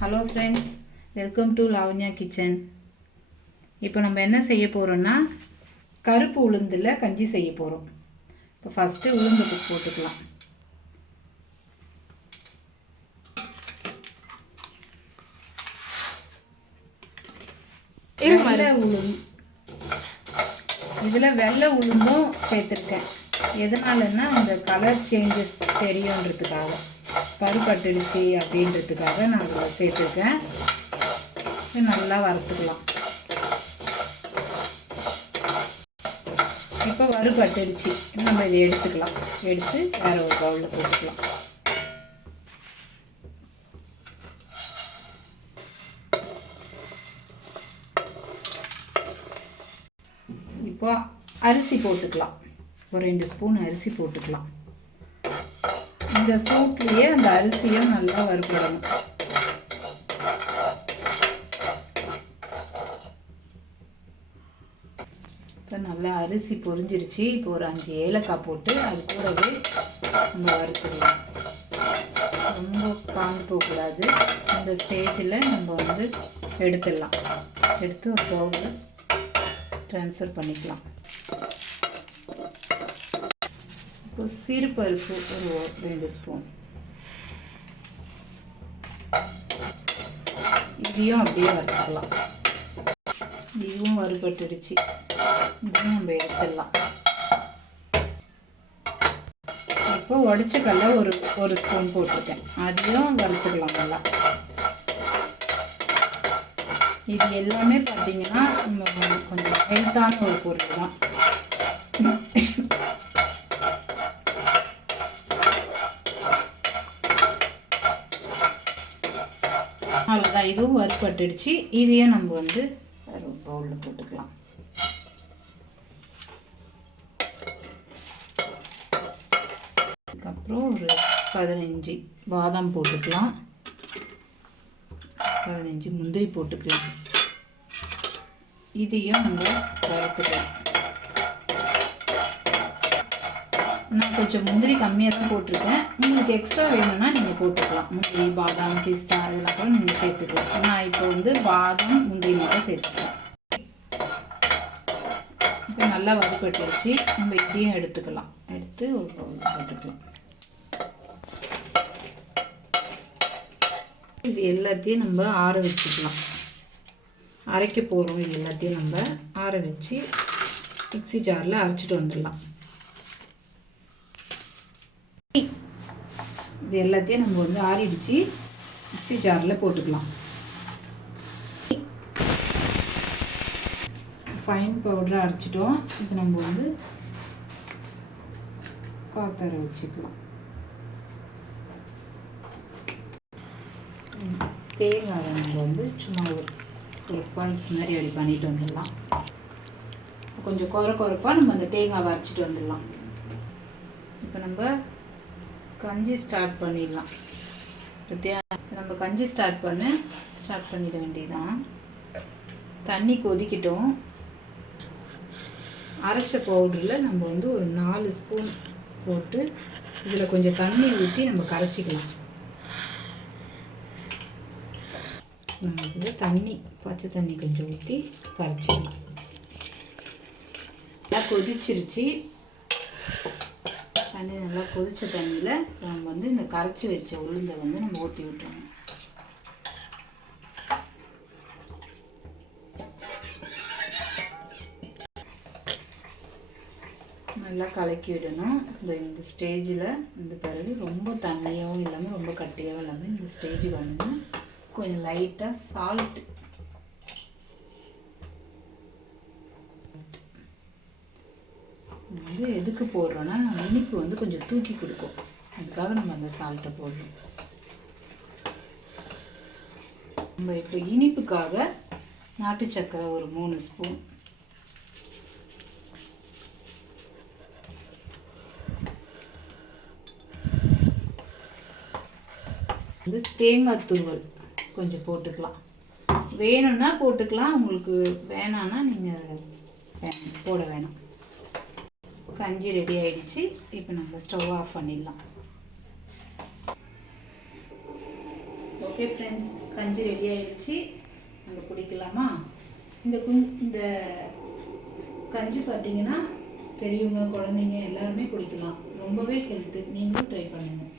Hello friends, welcome to Lavanya kitchen. இப்போ நம்ம என்ன செய்ய போகிறோன்னா கருப்பு உளுந்தில் கஞ்சி செய்ய போகிறோம். இப்போ ஃபஸ்ட்டு உளுந்துக்கு போட்டுக்கலாம். இதில் வெள்ளை உளுந்தும் சேர்த்துருக்கேன். எதனாலன்னா அந்த கலர் சேஞ்சஸ் தெரியுன்றதுக்காக, பருப்பட்டுடுச்சு அப்படின்றதுக்காக நான் அதில் சேர்த்துருக்கேன். நல்லா வறுத்துக்கலாம். இப்போ வறுபட்டுடுச்சு, நம்ம இதை எடுத்துக்கலாம். எடுத்து வேறு ஒரு பவுலில் போட்டுக்கலாம். இப்போ அரிசி போட்டுக்கலாம். ஒரு 2 ஸ்பூன் அரிசி போட்டுக்கலாம். இந்த சூட்லேயே அந்த அரிசியும் நல்லா வறுபடணும். இப்போ நல்லா அரிசி பொரிஞ்சிருச்சு. இப்போ ஒரு 5 ஏலக்காய் போட்டு அது கூடவே நம்ம வறுத்துக்கலாம். ரொம்ப காந்து போகக்கூடாது. இந்த ஸ்டேஜில் நம்ம வந்து எடுத்துடலாம். எடுத்து ஒரு பவுலில் ட்ரான்ஸ்ஃபர் பண்ணிக்கலாம். இப்போ சிறுபருப்பு ஒரு 2 ஸ்பூன், இதையும் அப்படியே வறுத்துக்கலாம். இதுவும் வறுபட்டுடுச்சு, இதையும் நம்ம எடுத்துடலாம். இப்போ உடச்ச கடலை ஒரு ஸ்பூன் போட்டிருக்கேன், அதையும் வறுத்துக்கலாம் நல்லா. இது எல்லாமே பார்த்தீங்கன்னா கொஞ்சம் ஹெல்த்தான ஒரு பொருள் தான். அவ்வளோதான், இதுவும் வறுபட்டுடுச்சு. இதையும் நம்ம வந்து ஒரு பவுலில் போட்டுக்கலாம். அதுக்கப்புறம் ஒரு 15 பாதாம் போட்டுக்கலாம். 15 முந்திரி போட்டுக்கலாம். இதையும் நம்ம வறுத்துக்கலாம். நான் கொஞ்சம் முந்திரி கம்மியாக தான் போட்டிருக்கேன். உங்களுக்கு எக்ஸ்ட்ரா வேணும்னா நீங்கள் போட்டுக்கலாம். முந்திரி, பாதாம், பிஸ்தா இதெல்லாம் கூட நீங்கள் சேர்த்துக்கலாம். நான் இப்போ வந்து பாதாம், முந்திரி மட்டும் சேர்த்துக்கலாம். இப்போ நல்லா வறுபட்டுருச்சு. நம்ம இதையும் எடுத்துக்கலாம். எடுத்து ஒரு பவுல் போட்டுக்கலாம். இது எல்லாத்தையும் நம்ம ஆற வச்சுக்கலாம். அரைக்க போகிறோம். இது எல்லாத்தையும் நம்ம ஆற வச்சு மிக்ஸி ஜாரில் அரைச்சிட்டு வந்துடலாம். இது எல்லாத்தையும் நம்ம வந்து ஆறிடுச்சு, மிக்ஸி ஜாரில் போட்டுக்கலாம். ஃபைன் பவுடரை அரைச்சிட்டோம். இது நம்ம வந்து காத்தர வச்சுக்கலாம். தேங்காயை நம்ம வந்து சும்மா ஒரு பல்ஸ் மாதிரி அப்படி பண்ணிட்டு வந்துடலாம். கொஞ்சம் குறைப்பாக நம்ம அந்த தேங்காவை அரைச்சிட்டு வந்துடலாம். இப்போ நம்ம கஞ்சி ஸ்டார்ட் பண்ணிடலாம். நம்ம கஞ்சி ஸ்டார்ட் பண்ணிட வேண்டியதான். தண்ணி கொதிக்கிட்டோம். அரைச்ச பவுடரில் நம்ம வந்து ஒரு 4 ஸ்பூன் போட்டு இதில் கொஞ்சம் தண்ணி ஊற்றி நம்ம கரைச்சிக்கலாம். நம்ம இதில் பச்சை தண்ணி கொஞ்சம் ஊற்றி கரைச்சிக்கலாம். நல்லா கொதிச்சிருச்சு. தண்ணி நல்லா கொதித்த தண்ணியில் நம்ம வந்து இந்த கரைச்சி வச்ச உளுந்தை வந்து நம்ம ஊற்றி விட்டுறோம். நல்லா கலக்கி விடணும். இந்த ஸ்டேஜில் இந்த பிறகு ரொம்ப தண்ணியாகவும் இல்லாமல் ரொம்ப கட்டியாகவும் இல்லாமல் இந்த ஸ்டேஜுக்கு வந்து கொஞ்சம் லைட்டாக சால்ட்டு வந்து எதுக்கு போடுறோன்னா இனிப்பு வந்து கொஞ்சம் தூக்கி கொடுக்கும். அதுக்காக நம்ம அந்த சால்ட்டை போடுறோம். நம்ம இப்போ இனிப்புக்காக நாட்டு சர்க்கரை ஒரு 3 ஸ்பூன், வந்து தேங்காய் துருவல் கொஞ்சம் போட்டுக்கலாம். வேணும்னா போட்டுக்கலாம், உங்களுக்கு வேணான்னா நீங்கள் போட வேணாம். கஞ்சி ரெடி ஆயிடுச்சு. இப்போ நம்ம ஸ்டவ் ஆஃப் பண்ணிடலாம். ஓகே ஃப்ரெண்ட்ஸ், கஞ்சி ரெடி ஆயிடுச்சு. நம்ம குடிக்கலாமா? இந்த கஞ்சி பார்த்தீங்கன்னா பெரியவங்க குழந்தைங்க எல்லாருமே குடிக்கலாம். ரொம்பவே ஹெல்த்து. நீங்களும் ட்ரை பண்ணுங்கள்.